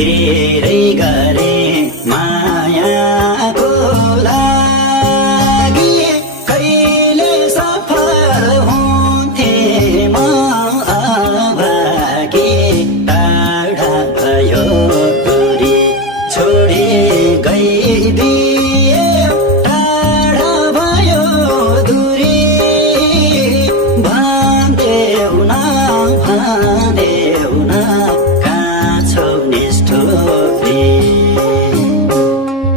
धेरै गरे मायाको लागि कहिले सफल हुन्थे म अभागी टाढा भयो दूरी छोडी गइदिए टाढा भयो दूरी भन्देऊ न कहाँ छौ निष्ठुरी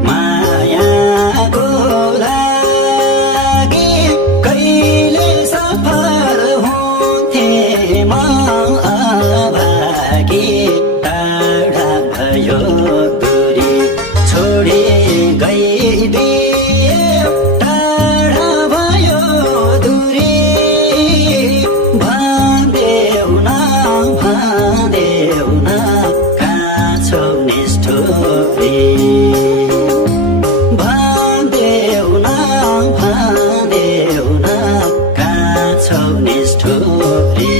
मायाको लागि कहिले सफल हुन्थे म अभागी टाढा भयो दूरी छोडी गइदिए टाढा भयो दूरी भन्देऊ न कहाँ छौ निष्ठुरी भन्देऊ न कहाँ छौ निष्ठुरी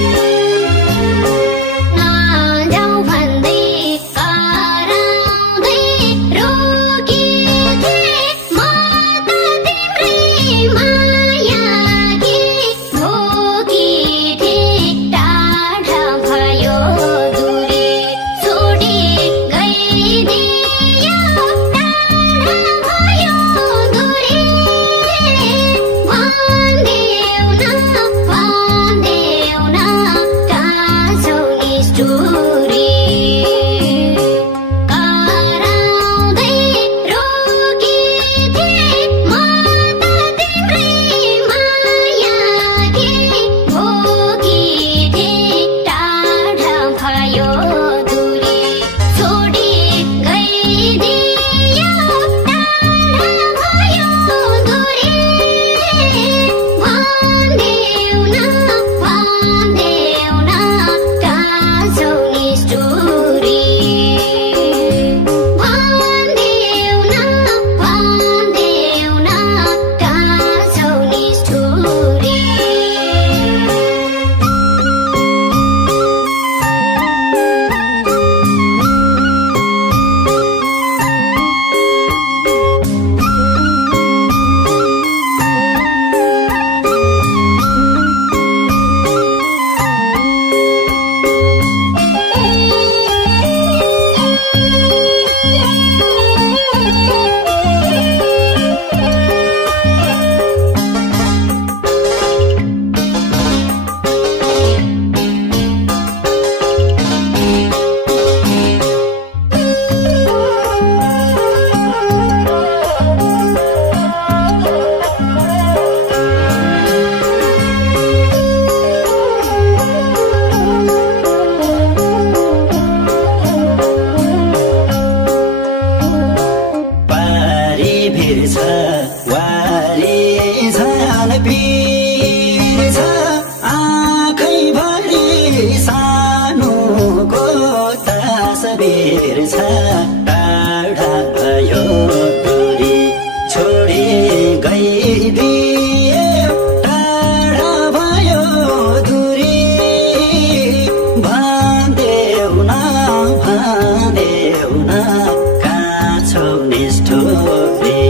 वारी झन भिर छ आँखैभरि सानोको तस्बिर छ टाढा भयो दूरी छोडी गइदिए टाढा भयो दूरी भन्देऊ न कहाँ छौ निष्ठुरी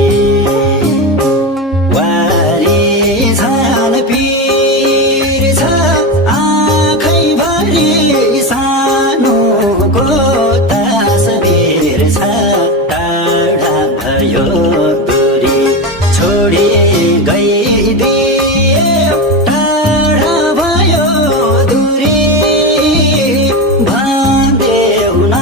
दूरी छोडी गइदिए टाढा भयो दूरी भन्देऊ न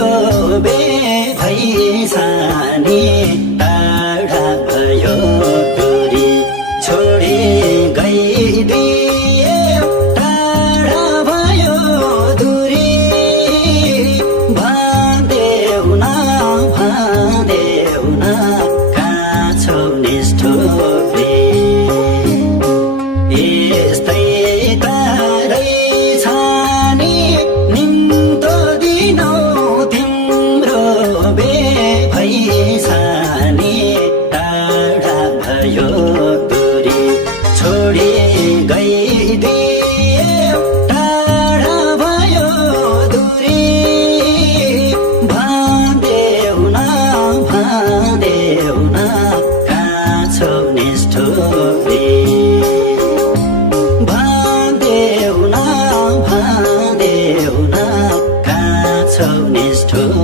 तिम्रो बेभैसानी टाढा भयो दूरी छोडी गइदिए टाढा भयो दूरी भन्देऊ न कहाँ छौ निष्ठुरी यस्तै तारै छानी निम्तो दिनौ तिम्रो बेभैसानी टाढा भयो दूरी छोडी गइदिए टाढा भयो दूरी भन्देऊ न कहाँ छौ निष्ठुरी भन्देऊ न कहाँ छौ निष्ठुरी